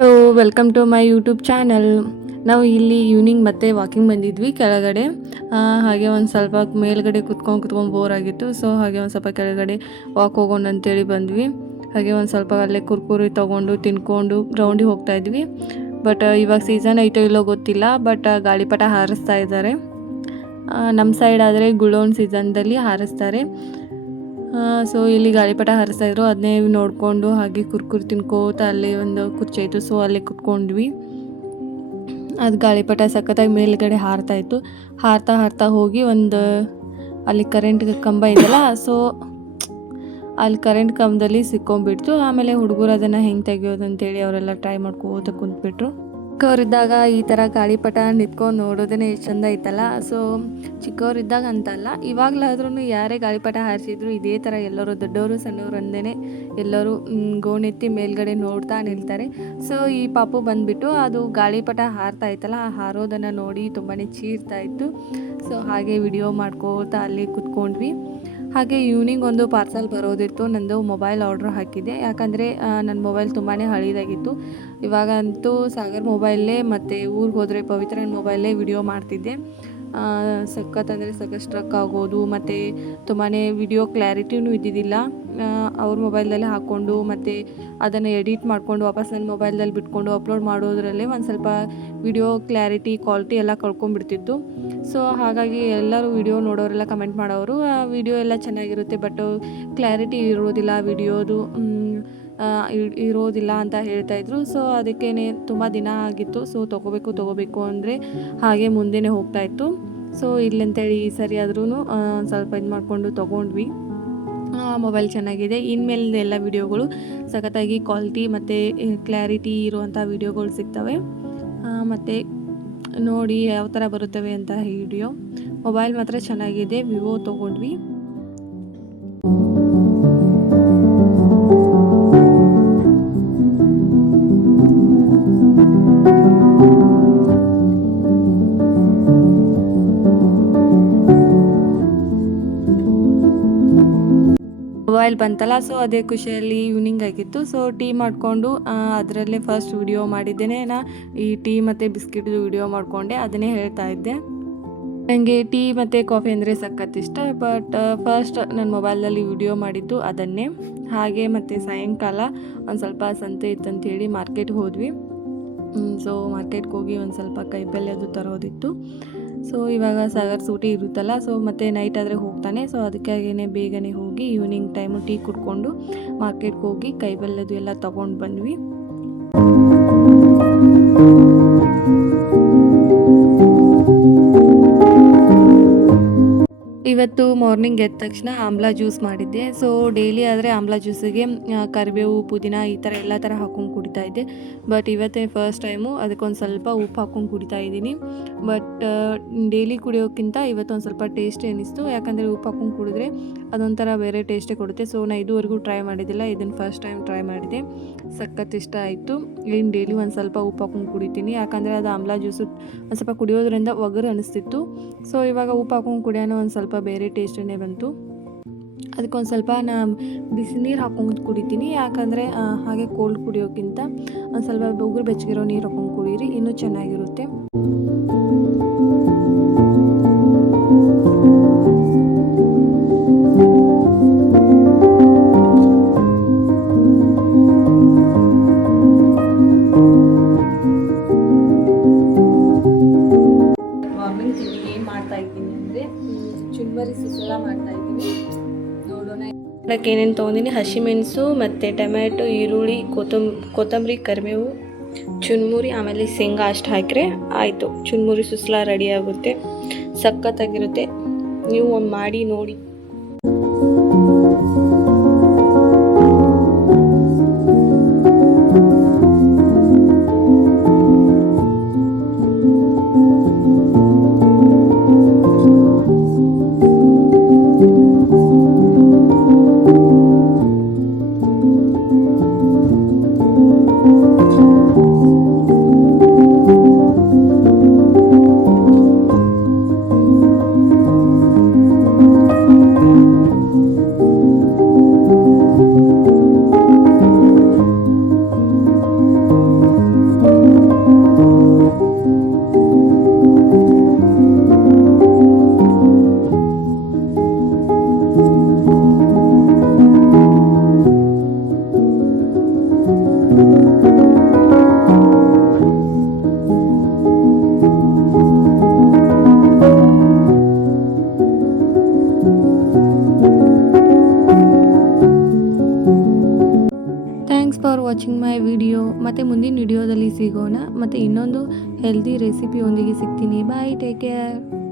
So welcome to my YouTube channel. ನಾವು ಇಲ್ಲಿ evening ಮತ್ತೆ ವಾಕಿಂಗ್ ಬಂದಿದ್ವಿ ಕೆಳಗಡೆ. ಹಾಗೆ ಒಂದು ಸ್ವಲ್ಪ ಮೇಲ್ಗಡೆ ಕುತ್ಕೊಂಡು ಬೋರ್ ಆಗಿತ್ತು. ಸೊ ಹಾಗೆ ಒಂದು ಸ್ವಲ್ಪ ಕೆಳಗಡೆ ವಾಕ್ ಹೋಗೋಣ ಅಂತೇಳಿ ಬಂದ್ವಿ. ಹಾಗೆ ಒಂದು ಸ್ವಲ್ಪ ಅಲ್ಲೇ ಕುರ್ಕುರಿ ತೊಗೊಂಡು ತಿನ್ಕೊಂಡು ಗ್ರೌಂಡಿಗೆ ಹೋಗ್ತಾ ಇದ್ವಿ. ಬಟ್ ಇವಾಗ ಸೀಸನ್ ಐತೋ ಇಲ್ಲೋ ಗೊತ್ತಿಲ್ಲ, ಬಟ್ ಗಾಳಿಪಟ ಹಾರಿಸ್ತಾ ಇದ್ದಾರೆ. ನಮ್ಮ ಸೈಡ್ ಆದರೆ ಗುಳೋನ್ ಸೀಸನ್ದಲ್ಲಿ ಹಾರಿಸ್ತಾರೆ. ಸೊ ಇಲ್ಲಿ ಗಾಳಿಪಟ ಹಾರಿಸ್ತಾ ಇದ್ರು, ಅದನ್ನೇ ನೋಡಿಕೊಂಡು ಹಾಗೆ ಕುರ್ಕುರಿ ತಿನ್ಕೋತ ಅಲ್ಲಿ ಒಂದು ಕುರ್ಚಿ ಇತ್ತು. ಸೊ ಅಲ್ಲಿ ಕುತ್ಕೊಂಡ್ವಿ. ಅದು ಗಾಳಿಪಟ ಸಖತ್ತಾಗಿ ಮೇಲ್ಗಡೆ ಹಾರ್ತಾ ಇತ್ತು. ಹಾರ್ತಾ ಹೋಗಿ ಒಂದು ಅಲ್ಲಿ ಕರೆಂಟ್ ಕಂಬ ಇದೆಯಲ್ಲ, ಸೊ ಅಲ್ಲಿ ಕರೆಂಟ್ ಕಂಬದಲ್ಲಿ ಸಿಕ್ಕೊಂಡ್ಬಿಡ್ತು. ಆಮೇಲೆ ಹುಡುಗರು ಅದನ್ನು ಹೆಂಗೆ ತೆಗಿಯೋದು ಅಂತೇಳಿ ಅವರೆಲ್ಲ ಟ್ರೈ ಮಾಡ್ಕೋತ ಕುಂತ್ಬಿಟ್ರು. ಚಿಕ್ಕವರಿದ್ದಾಗ ಈ ಥರ ಗಾಳಿಪಟ ನಿಂತ್ಕೊಂಡು ನೋಡೋದೇ ಎಷ್ಟು ಚಂದ ಐತಲ್ಲ. ಸೊ ಚಿಕ್ಕವರಿದ್ದಾಗ ಅಂತಲ್ಲ, ಇವಾಗಲಾದ್ರೂ ಯಾರೇ ಗಾಳಿಪಟ ಹಾರಿಸಿದ್ರು ಇದೇ ಥರ ಎಲ್ಲರೂ ದೊಡ್ಡವರು ಸಣ್ಣವರು ಅಂದೇ ಎಲ್ಲರೂ ಗೋಣೆತ್ತಿ ಮೇಲ್ಗಡೆ ನೋಡ್ತಾ ನಿಲ್ತಾರೆ. ಸೊ ಈ ಪಾಪು ಬಂದುಬಿಟ್ಟು ಅದು ಗಾಳಿಪಟ ಹಾರ್ತಾ ಇತ್ತಲ್ಲ, ಆ ಹಾರೋದನ್ನು ನೋಡಿ ತುಂಬಾ ಚೀರ್ತಾ ಇತ್ತು. ಸೊ ಹಾಗೆ ವಿಡಿಯೋ ಮಾಡ್ಕೋತಾ ಅಲ್ಲಿ ಕುತ್ಕೊಂಡ್ವಿ. ಹಾಗೆ ಈವ್ನಿಂಗ್ ಒಂದು ಪಾರ್ಸಲ್ ಬರೋದಿತ್ತು. ನಂದು ಮೊಬೈಲ್ ಆರ್ಡ್ರ್ ಹಾಕಿದ್ದೆ, ಯಾಕಂದರೆ ನನ್ನ ಮೊಬೈಲ್ ತುಂಬಾ ಹಳೇದಾಗಿತ್ತು. ಇವಾಗಂತೂ ಸಾಗರ್ ಮೊಬೈಲೇ ಮತ್ತು ಊರಿಗೆ ಹೋದರೆ ಪವಿತ್ರನ ಮೊಬೈಲೇ ವಿಡಿಯೋ ಮಾಡ್ತಿದ್ದೆ. ಸಖತ್ ಸ್ಟ್ರಕ್ ಆಗೋದು ಮತ್ತು ತುಂಬಾ ವಿಡಿಯೋ ಕ್ಲಾರಿಟಿನೂ ಇದ್ದಿದ್ದಿಲ್ಲ. ಅವ್ರ ಮೊಬೈಲ್ದಲ್ಲೇ ಹಾಕ್ಕೊಂಡು ಮತ್ತು ಅದನ್ನು ಎಡಿಟ್ ಮಾಡಿಕೊಂಡು ವಾಪಸ್ ನನ್ನ ಮೊಬೈಲ್ದಲ್ಲಿ ಬಿಟ್ಕೊಂಡು ಅಪ್ಲೋಡ್ ಮಾಡೋದ್ರಲ್ಲೇ ಒಂದು ಸ್ವಲ್ಪ ವಿಡಿಯೋ ಕ್ಲಾರಿಟಿ ಕ್ವಾಲಿಟಿ ಎಲ್ಲ ಕಳ್ಕೊಂಡ್ಬಿಡ್ತಿತ್ತು. ಸೊ ಹಾಗಾಗಿ ಎಲ್ಲರೂ ವಿಡಿಯೋ ನೋಡೋರೆಲ್ಲ ಕಮೆಂಟ್ ಮಾಡೋರು, ವಿಡಿಯೋ ಎಲ್ಲ ಚೆನ್ನಾಗಿರುತ್ತೆ ಬಟ್ ಕ್ಲಾರಿಟಿ ಇರೋದಿಲ್ಲ, ವಿಡಿಯೋದು ಇರೋದಿಲ್ಲ ಅಂತ ಹೇಳ್ತಾಯಿದ್ರು. ಸೊ ಅದಕ್ಕೇ ತುಂಬ ದಿನ ಆಗಿತ್ತು. ಸೊ ತೊಗೋಬೇಕು ಅಂದರೆ ಹಾಗೆ ಮುಂದೆನೇ ಹೋಗ್ತಾಯಿತ್ತು. ಸೊ ಇಲ್ಲಂತೇಳಿ ಈ ಸರಿ ಆದ್ರೂ ಸ್ವಲ್ಪ ಇದು ಮಾಡಿಕೊಂಡು ತೊಗೊಂಡ್ವಿ. ಮೊಬೈಲ್ ಚೆನ್ನಾಗಿದೆ. ಇನ್ಮೇಲೆ ಎಲ್ಲ ವಿಡಿಯೋಗಳು ಸಖತ್ತಾಗಿ ಕ್ವಾಲಿಟಿ ಮತ್ತು ಕ್ಲಾರಿಟಿ ಇರುವಂಥ ವಿಡಿಯೋಗಳು ಸಿಗ್ತವೆ. ಮತ್ತು ನೋಡಿ ಯಾವ ಥರ ಬರುತ್ತವೆ ಅಂತ ವಿಡಿಯೋ. ಮೊಬೈಲ್ ಮಾತ್ರ ಚೆನ್ನಾಗಿದೆ, ವಿವೋ ತೊಗೊಂಡ್ವಿ. ಮೊಬೈಲ್ ಬಂತಲ್ಲ, ಸೊ ಅದೇ ಖುಷಿಯಲ್ಲಿ ಈವ್ನಿಂಗ್ ಆಗಿತ್ತು. ಸೊ ಟೀ ಮಾಡಿಕೊಂಡು ಅದರಲ್ಲೇ ಫಸ್ಟ್ ವಿಡಿಯೋ ಮಾಡಿದ್ದೇನೆ. ಈ ಟೀ ಮತ್ತು ಬಿಸ್ಕಿಟ್ದು ವಿಡಿಯೋ ಮಾಡಿಕೊಂಡೆ, ಅದನ್ನೇ ಹೇಳ್ತಾ ಇದ್ದೆ. ನನಗೆ ಟೀ ಮತ್ತು ಕಾಫಿ ಅಂದರೆ ಸಖತ್ ಇಷ್ಟ. ಬಟ್ ಫಸ್ಟ್ ನನ್ನ ಮೊಬೈಲಲ್ಲಿ ವಿಡಿಯೋ ಮಾಡಿದ್ದು ಅದನ್ನೇ. ಹಾಗೆ ಮತ್ತು ಸಾಯಂಕಾಲ ಒಂದು ಸ್ವಲ್ಪ ಸಂತೆ ಇತ್ತಂಥೇಳಿ ಮಾರ್ಕೆಟ್ಗೆ ಹೋದ್ವಿ. ಸೊ ಮಾರ್ಕೆಟ್ಗೆ ಹೋಗಿ ಒಂದು ಸ್ವಲ್ಪ ಕೈಪಲ್ಯದು ತರೋದಿತ್ತು. ಸೊ ಇವಾಗ ಸಾಗರ್ ಸೂಟಿ ಇರುತ್ತಲ್ಲ, ಸೊ ಮತ್ತು ನೈಟ್ ಆದರೆ ಹೋಗ್ತಾನೆ. ಸೊ ಅದಕ್ಕಾಗಿಯೇ ಬೇಗನೆ ಹೋಗಿ ಈವ್ನಿಂಗ್ ಟೈಮು ಟೀ ಕುಡ್ಕೊಂಡು ಮಾರ್ಕೆಟ್ಗೆ ಹೋಗಿ ಕೈಬೆಲ್ಲದು ಎಲ್ಲ ತೊಗೊಂಡು ಬಂದ್ವಿ. ಇವತ್ತು ಮಾರ್ನಿಂಗ್ ಎದ್ದ ತಕ್ಷಣ ಆಮ್ಲ ಜ್ಯೂಸ್ ಮಾಡಿದ್ದೆ. ಸೊ ಡೈಲಿ ಆದರೆ ಆಮ್ಲ ಜ್ಯೂಸಿಗೆ ಕರಿಬೇವು, ಪುದೀನ ಈ ಥರ ಎಲ್ಲ ಥರ ಹಾಕ್ಕೊಂಡು ಕುಡಿತಾ ಇದ್ದೆ. ಬಟ್ ಇವತ್ತೇ ಫಸ್ಟ್ ಟೈಮು ಅದಕ್ಕೊಂದು ಸ್ವಲ್ಪ ಉಪ್ಪು ಹಾಕ್ಕೊಂಡು ಕುಡಿತಾ ಇದ್ದೀನಿ. ಬಟ್ ಡೈಲಿ ಕುಡಿಯೋಕ್ಕಿಂತ ಇವತ್ತೊಂದು ಸ್ವಲ್ಪ ಟೇಸ್ಟ್ ಅನ್ನಿಸ್ತು. ಯಾಕಂದರೆ ಉಪ್ಪು ಹಾಕ್ಕೊಂಡು ಕುಡಿದ್ರೆ ಅದೊಂಥರ ಬೇರೆ ಟೇಸ್ಟೇ ಕೊಡುತ್ತೆ. ಸೊ ನಾನು ಇದುವರೆಗೂ ಟ್ರೈ ಮಾಡಿದ್ದಿಲ್ಲ, ಇದನ್ನು ಫಸ್ಟ್ ಟೈಮ್ ಟ್ರೈ ಮಾಡಿದೆ. ಸಖತ್ ಇಷ್ಟ ಆಯಿತು. ಏನು ಡೈಲಿ ಒಂದು ಸ್ವಲ್ಪ ಉಪ್ಪು ಹಾಕ್ಕೊಂಡು ಕುಡಿತೀನಿ, ಯಾಕಂದರೆ ಅದು ಆಮ್ಲ ಜ್ಯೂಸು ಒಂದು ಸ್ವಲ್ಪ ಕುಡಿಯೋದ್ರಿಂದ ಒಗರು ಅನ್ನಿಸ್ತಿತ್ತು. ಸೊ ಇವಾಗ ಉಪ್ಪು ಹಾಕ್ಕೊಂಡು ಕುಡಿಯೋಣ ಒಂದು ಸ್ವಲ್ಪ ಬೇರೆ ಟೇಸ್ಟೇ ಬಂತು. ಅದಕ್ಕೊಂದು ಸ್ವಲ್ಪ ಬಿಸಿ ನೀರು ಹಾಕ್ಕೊಂಡು ಕುಡಿತೀನಿ, ಯಾಕಂದರೆ ಹಾಗೆ ಕೋಲ್ಡ್ ಕುಡಿಯೋಕ್ಕಿಂತ ಒಂದು ಸ್ವಲ್ಪ ಉಗುರು ಬೆಚ್ಚಗಿರೋ ನೀರು ಹಾಕ್ಕೊಂಡು ಕುಡೀರಿ, ಇನ್ನೂ ಚೆನ್ನಾಗಿರುತ್ತೆ. ಮಾರ್ನಿಂಗ್ ತಿಂಡಿಗೆ ಏನು ಮಾಡ್ತಾ ಇದ್ದೀನಿ ಅಂದರೆ ಚುನ್ಮರಿ ಸುಸಲ ಮಾಡ್ತಾ ಇದ್ದೀನಿ. ನೋಡೋಣ ಅದಕ್ಕೆ ಏನೇನು ತೊಗೊಂಡಿನಿ. ಹಸಿಮೆಣಸು ಮತ್ತು ಟೊಮ್ಯಾಟೊ, ಈರುಳ್ಳಿ, ಕೊತ್ತಂಬರಿ, ಕರಿಬೇವು, ಚುನ್ಮುರಿ, ಆಮೇಲೆ ಶೇಂಗಾ ಅಷ್ಟು ಹಾಕಿದ್ರೆ ಆಯಿತು. ಚುನ್ಮುರಿ ಸುಸ್ಲಾ ರೆಡಿ ಆಗುತ್ತೆ, ಸಖತ್ತಾಗಿರುತ್ತೆ. ನೀವು ಒಂದು ಮಾಡಿ ನೋಡಿ. For watching my video. ಮತ್ತು ಮುಂದಿನ ವಿಡಿಯೋದಲ್ಲಿ ಸಿಗೋಣ. ಮತ್ತು ಇನ್ನೊಂದು ಹೆಲ್ದಿ ರೆಸಿಪಿಯೊಂದಿಗೆ ಸಿಗ್ತೀನಿ. ಬಾಯ್, ಟೇಕ್ ಕೇರ್.